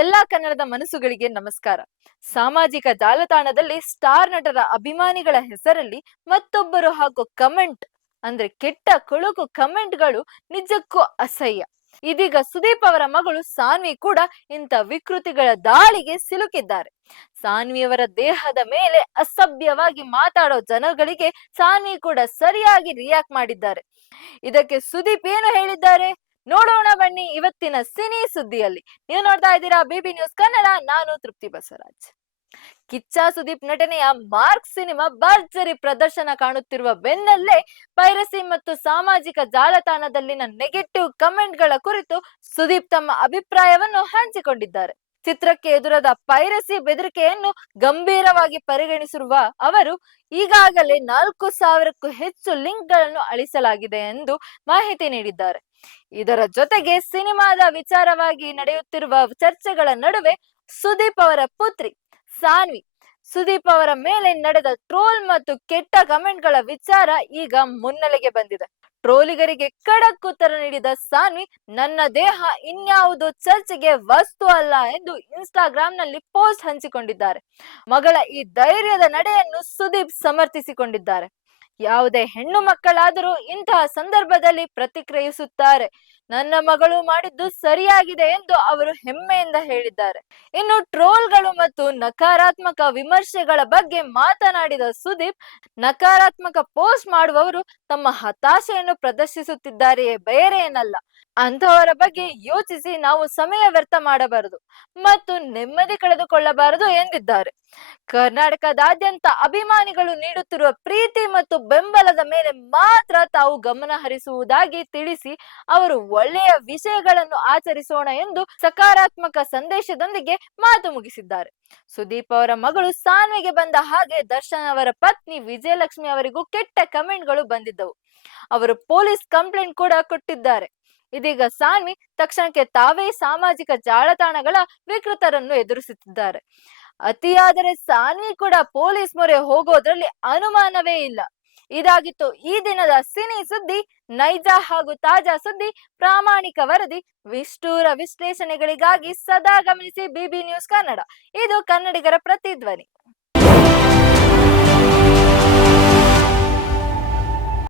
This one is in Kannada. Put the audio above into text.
ಎಲ್ಲಾ ಕನ್ನಡದ ಮನಸ್ಸುಗಳಿಗೆ ನಮಸ್ಕಾರ. ಸಾಮಾಜಿಕ ಜಾಲತಾಣದಲ್ಲಿ ಸ್ಟಾರ್ ನಟರ ಅಭಿಮಾನಿಗಳ ಹೆಸರಲ್ಲಿ ಮತ್ತೊಬ್ಬರು ಹಾಕೋ ಕಮೆಂಟ್ ಅಂದ್ರೆ ಕೆಟ್ಟ ಕೊಳುಕು ಕಮೆಂಟ್ಗಳು ನಿಜಕ್ಕೂ ಅಸಹ್ಯ. ಇದೀಗ ಸುದೀಪ್ ಅವರ ಮಗಳು ಸಾನ್ವಿ ಕೂಡ ಇಂಥ ವಿಕೃತಿಗಳ ದಾಳಿಗೆ ಸಿಲುಕಿದ್ದಾರೆ. ಸಾನ್ವಿಯವರ ದೇಹದ ಮೇಲೆ ಅಸಭ್ಯವಾಗಿ ಮಾತಾಡೋ ಜನಗಳಿಗೆ ಸಾನ್ವಿ ಕೂಡ ಸರಿಯಾಗಿ ರಿಯಾಕ್ಟ್ ಮಾಡಿದ್ದಾರೆ. ಇದಕ್ಕೆ ಸುದೀಪ್ ಏನು ಹೇಳಿದ್ದಾರೆ ನೋಡೋಣ ಬನ್ನಿ ಇವತ್ತಿನ ಸಿನಿ ಸುದ್ದಿಯಲ್ಲಿ. ನೀವು ನೋಡ್ತಾ ಇದ್ದೀರಾ ಬಿಬಿ ನ್ಯೂಸ್ ಕನ್ನಡ, ನಾನು ತೃಪ್ತಿ ಬಸವರಾಜ್. ಕಿಚ್ಚ ಸುದೀಪ್ ನಟನೆಯ ಮಾರ್ಕ್ ಸಿನಿಮಾ ಭರ್ಜರಿ ಪ್ರದರ್ಶನ ಕಾಣುತ್ತಿರುವ ಬೆನ್ನಲ್ಲೇ ಪೈರಸಿ ಮತ್ತು ಸಾಮಾಜಿಕ ಜಾಲತಾಣದಲ್ಲಿನ ನೆಗೆಟಿವ್ ಕಮೆಂಟ್ಗಳ ಕುರಿತು ಸುದೀಪ್ ತಮ್ಮ ಅಭಿಪ್ರಾಯವನ್ನು ಹಂಚಿಕೊಂಡಿದ್ದಾರೆ. ಚಿತ್ರಕ್ಕೆ ಎದುರಾದ ಪೈರಸಿ ಬೆದರಿಕೆಯನ್ನು ಗಂಭೀರವಾಗಿ ಪರಿಗಣಿಸಿರುವ ಅವರು ಈಗಾಗಲೇ 4,000ಕ್ಕೂ ಹೆಚ್ಚು ಲಿಂಕ್ಗಳನ್ನು ಅಳಿಸಲಾಗಿದೆ ಎಂದು ಮಾಹಿತಿ ನೀಡಿದ್ದಾರೆ. ಇದರ ಜೊತೆಗೆ ಸಿನಿಮಾದ ವಿಚಾರವಾಗಿ ನಡೆಯುತ್ತಿರುವ ಚರ್ಚೆಗಳ ನಡುವೆ ಸುದೀಪ್ ಅವರ ಪುತ್ರಿ ಸಾನ್ವಿ ಸುದೀಪ್ ಅವರ ಮೇಲೆ ನಡೆದ ಟ್ರೋಲ್ ಮತ್ತು ಕೆಟ್ಟ ಕಮೆಂಟ್ಗಳ ವಿಚಾರ ಈಗ ಮುನ್ನೆಲೆಗೆ ಬಂದಿದೆ. ಟ್ರೋಲಿಗರಿಗೆ ಖಡಕ್ ಉತ್ತರ ನೀಡಿದ ಸಾನ್ವಿ, ನನ್ನ ದೇಹ ಇನ್ಯಾವುದು ಚರ್ಚೆಗೆ ವಸ್ತು ಅಲ್ಲ ಎಂದು ಇನ್ಸ್ಟಾಗ್ರಾಂನಲ್ಲಿ ಪೋಸ್ಟ್ ಹಂಚಿಕೊಂಡಿದ್ದಾರೆ. ಮಗಳ ಈ ಧೈರ್ಯದ ನಡೆಯನ್ನು ಸುದೀಪ್ ಸಮರ್ಥಿಸಿಕೊಂಡಿದ್ದಾರೆ. ಯಾವುದೇ ಹೆಣ್ಣು ಮಕ್ಕಳಾದರೂ ಇಂತಹ ಸಂದರ್ಭದಲ್ಲಿ ಪ್ರತಿಕ್ರಿಯಿಸುತ್ತಾರೆ. ನನ್ನ ಮಗಳು ಮಾಡಿದ್ದು ಸರಿಯಾಗಿದೆ ಎಂದು ಅವರು ಹೆಮ್ಮೆಯಿಂದ ಹೇಳಿದ್ದಾರೆ. ಇನ್ನು ಟ್ರೋಲ್ಗಳು ಮತ್ತು ನಕಾರಾತ್ಮಕ ವಿಮರ್ಶೆಗಳ ಬಗ್ಗೆ ಮಾತನಾಡಿದ ಸುದೀಪ್, ನಕಾರಾತ್ಮಕ ಪೋಸ್ಟ್ ಮಾಡುವವರು ತಮ್ಮ ಹತಾಶೆಯನ್ನು ಪ್ರದರ್ಶಿಸುತ್ತಿದ್ದಾರೆಯೇ ಬೇರೆ ಏನಲ್ಲ. ಅಂತಹವರ ಬಗ್ಗೆ ಯೋಚಿಸಿ ನಾವು ಸಮಯ ವ್ಯರ್ಥ ಮಾಡಬಾರದು ಮತ್ತು ನೆಮ್ಮದಿ ಕಳೆದುಕೊಳ್ಳಬಾರದು ಎಂದಿದ್ದಾರೆ. ಕರ್ನಾಟಕದಾದ್ಯಂತ ಅಭಿಮಾನಿಗಳು ನೀಡುತ್ತಿರುವ ಪ್ರೀತಿ ಮತ್ತು ಬೆಂಬಲದ ಮೇಲೆ ಮಾತ್ರ ತಾವು ಗಮನ ಹರಿಸುವುದಾಗಿ ತಿಳಿಸಿ ಅವರು ಒಳ್ಳೆಯ ವಿಷಯಗಳನ್ನು ಆಚರಿಸೋಣ ಎಂದು ಸಕಾರಾತ್ಮಕ ಸಂದೇಶದೊಂದಿಗೆ ಮಾತು ಮುಗಿಸಿದ್ದಾರೆ. ಸುದೀಪ್ ಅವರ ಮಗಳು ಸಾನ್ವಿಗೆ ಬಂದ ಹಾಗೆ ದರ್ಶನ್ ಅವರ ಪತ್ನಿ ವಿಜಯಲಕ್ಷ್ಮಿ ಅವರಿಗೂ ಕೆಟ್ಟ ಕಮೆಂಟ್ಗಳು ಬಂದಿದ್ದವು. ಅವರು ಪೊಲೀಸ್ ಕಂಪ್ಲೇಂಟ್ ಕೂಡ ಕೊಟ್ಟಿದ್ದಾರೆ. ಇದೀಗ ಸಾನ್ವಿ ತಕ್ಷಣಕ್ಕೆ ತಾವೇ ಸಾಮಾಜಿಕ ಜಾಲತಾಣಗಳ ವಿಕೃತರನ್ನು ಎದುರಿಸುತ್ತಿದ್ದಾರೆ. ಅತಿಯಾದರೆ ಸಾನ್ವಿ ಕೂಡ ಪೊಲೀಸ್ ಮೊರೆ ಹೋಗೋದ್ರಲ್ಲಿ ಅನುಮಾನವೇ ಇಲ್ಲ. ಇದಾಗಿತ್ತು ಈ ದಿನದ ಸಿನಿ ಸುದ್ದಿ. ನೈಜ ಹಾಗೂ ತಾಜಾ ಸುದ್ದಿ, ಪ್ರಾಮಾಣಿಕ ವರದಿ, ವಿಷ್ಟೂರ ವಿಶ್ಲೇಷಣೆಗಳಿಗಾಗಿ ಸದಾ ಗಮನಿಸಿ ಬಿಬಿ ನ್ಯೂಸ್ ಕನ್ನಡ. ಇದು ಕನ್ನಡಿಗರ ಪ್ರತಿಧ್ವನಿ.